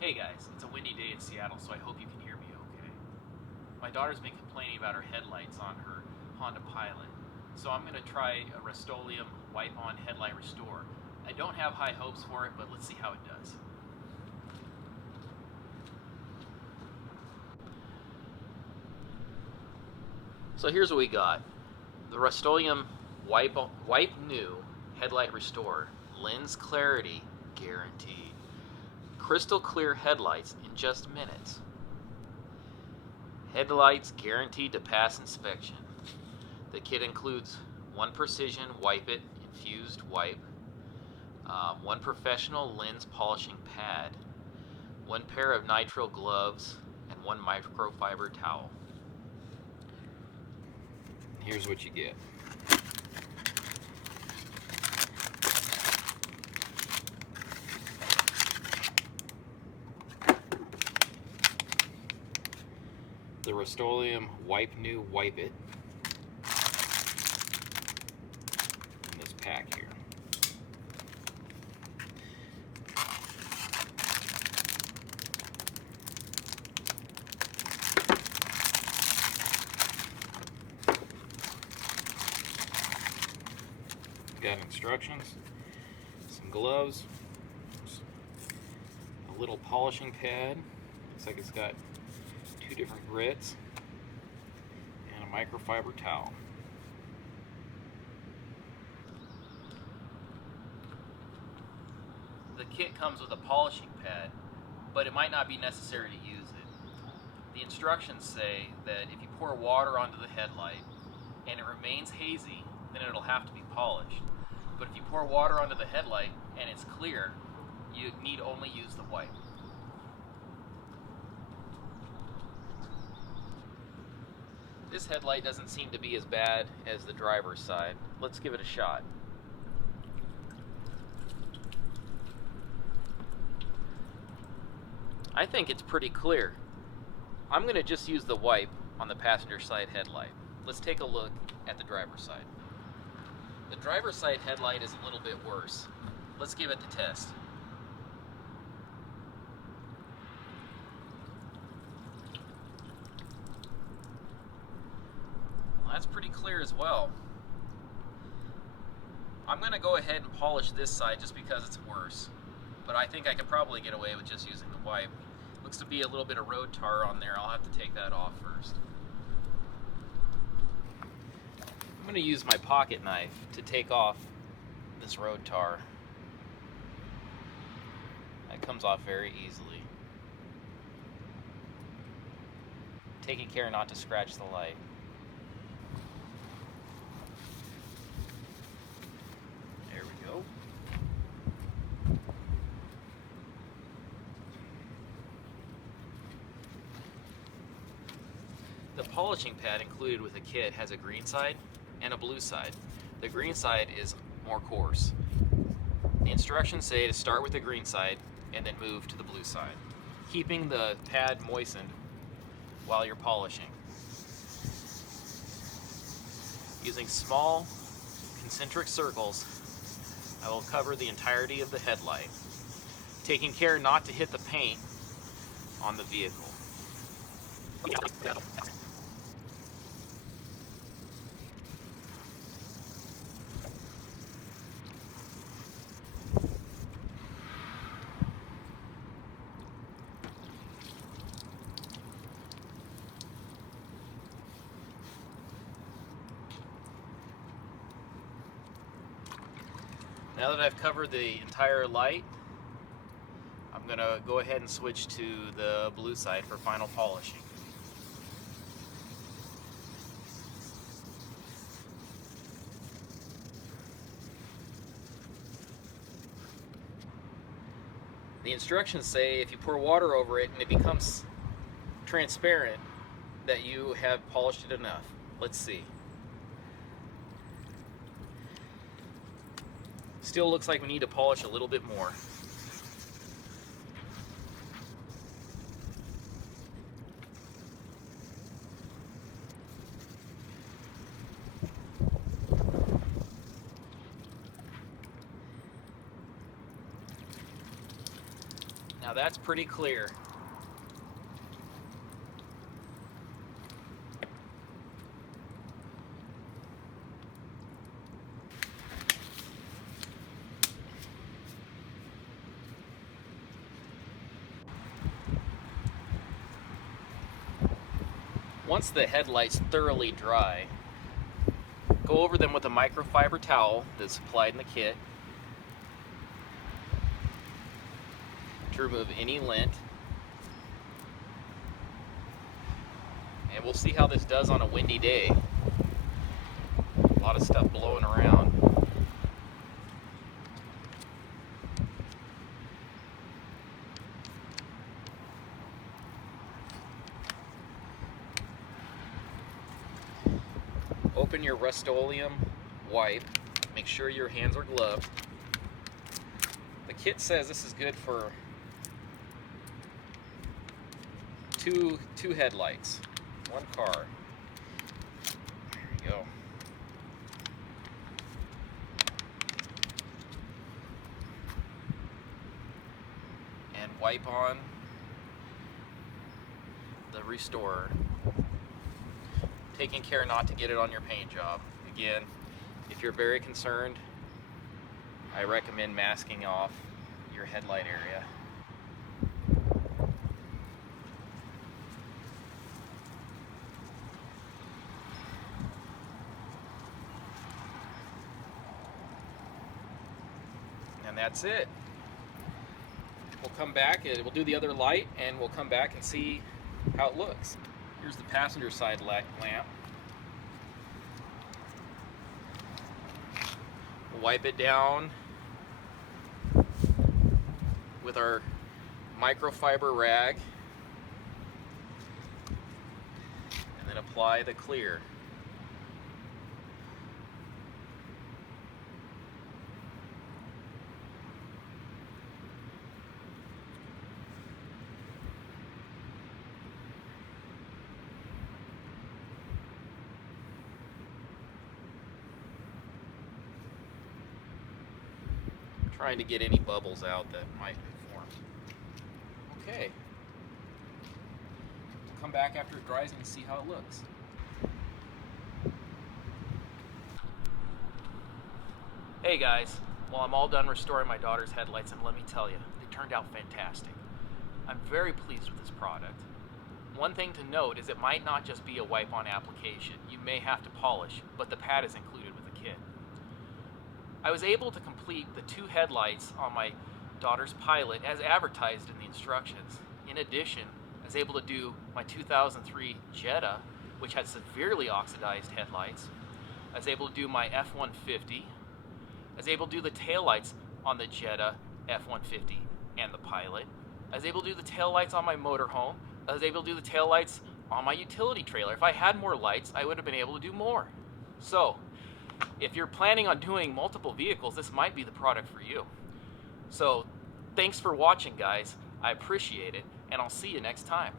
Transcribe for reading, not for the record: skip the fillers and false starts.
Hey guys, it's a windy day in Seattle, so I hope you can hear me okay. My daughter's been complaining about her headlights on her Honda Pilot, so I'm going to try a Rustoleum wipe-on headlight restore. I don't have high hopes for it, but let's see how it does. So here's what we got. The Rustoleum Wipe New Headlight Restore. Lens clarity guaranteed. Crystal clear headlights in just minutes. Headlights guaranteed to pass inspection. The kit includes one precision wipe it infused wipe, one professional lens polishing pad, one pair of nitrile gloves, and one microfiber towel. Here's what you get. The Rustoleum Wipe New Wipe It in this pack here. Got instructions, some gloves, a little polishing pad. Looks like it's got two different grits, and a microfiber towel. The kit comes with a polishing pad, but it might not be necessary to use it. The instructions say that if you pour water onto the headlight and it remains hazy, then it'll have to be polished. But if you pour water onto the headlight and it's clear, you need only use the wipe. This headlight doesn't seem to be as bad as the driver's side. Let's give it a shot. I think it's pretty clear. I'm going to just use the wipe on the passenger side headlight. Let's take a look at the driver's side. The driver's side headlight is a little bit worse. Let's give it the test. Well, that's pretty clear as well. I'm going to go ahead and polish this side just because it's worse. But I think I could probably get away with just using the wipe. Looks to be a little bit of road tar on there. I'll have to take that off first. I'm going to use my pocket knife to take off this road tar. That comes off very easily. Taking care not to scratch the light. There we go. The polishing pad included with the kit has a green side and a blue side. The green side is more coarse. The instructions say to start with the green side and then move to the blue side, keeping the pad moistened while you're polishing. Using small concentric circles, I will cover the entirety of the headlight, taking care not to hit the paint on the vehicle. Now that I've covered the entire light, I'm going to go ahead and switch to the blue side for final polishing. The instructions say if you pour water over it and it becomes transparent, that you have polished it enough. Let's see. Still looks like we need to polish a little bit more. Now that's pretty clear. Once the headlight's thoroughly dry, go over them with a microfiber towel that's supplied in the kit to remove any lint. And we'll see how this does on a windy day. A lot of stuff blowing around. Open your Rust-Oleum wipe. Make sure your hands are gloved. The kit says this is good for two headlights, one car. There you go. And wipe on the restorer, taking care not to get it on your paint job. Again, if you're very concerned, I recommend masking off your headlight area. And that's it. We'll come back, we'll do the other light, and we'll come back and see how it looks. Here's the passenger side lamp. We'll wipe it down with our microfiber rag, and then apply the clear. Trying to get any bubbles out that might have formed. Okay. We'll come back after it dries and see how it looks. Hey guys, well, I'm all done restoring my daughter's headlights, and let me tell you, they turned out fantastic. I'm very pleased with this product. One thing to note is it might not just be a wipe-on application. You may have to polish, but the pad is included with the kit. I was able to complete the two headlights on my daughter's Pilot as advertised in the instructions. In addition, I was able to do my 2003 Jetta, which had severely oxidized headlights. I was able to do my F-150. I was able to do the taillights on the Jetta, F-150, and the Pilot. I was able to do the taillights on my motorhome. I was able to do the taillights on my utility trailer. If I had more lights, I would have been able to do more. So, if you're planning on doing multiple vehicles, this might be the product for you. So, thanks for watching, guys. I appreciate it, and I'll see you next time.